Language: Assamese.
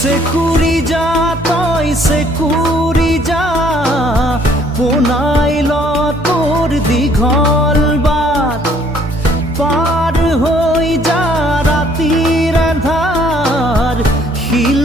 চেকুৰি যা তই চেকুৰি যা পোনাই ল তোৰ দীঘল বাট পাৰ হৈ যা ৰাতিৰ আন্ধাৰ শিল